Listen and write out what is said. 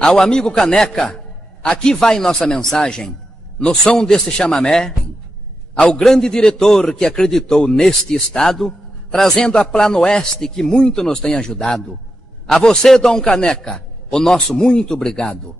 Ao amigo Caneca, aqui vai nossa mensagem, no som desse chamamé, ao grande diretor que acreditou neste estado, trazendo a Plano Oeste que muito nos tem ajudado. A você, Dom Caneca, o nosso muito obrigado.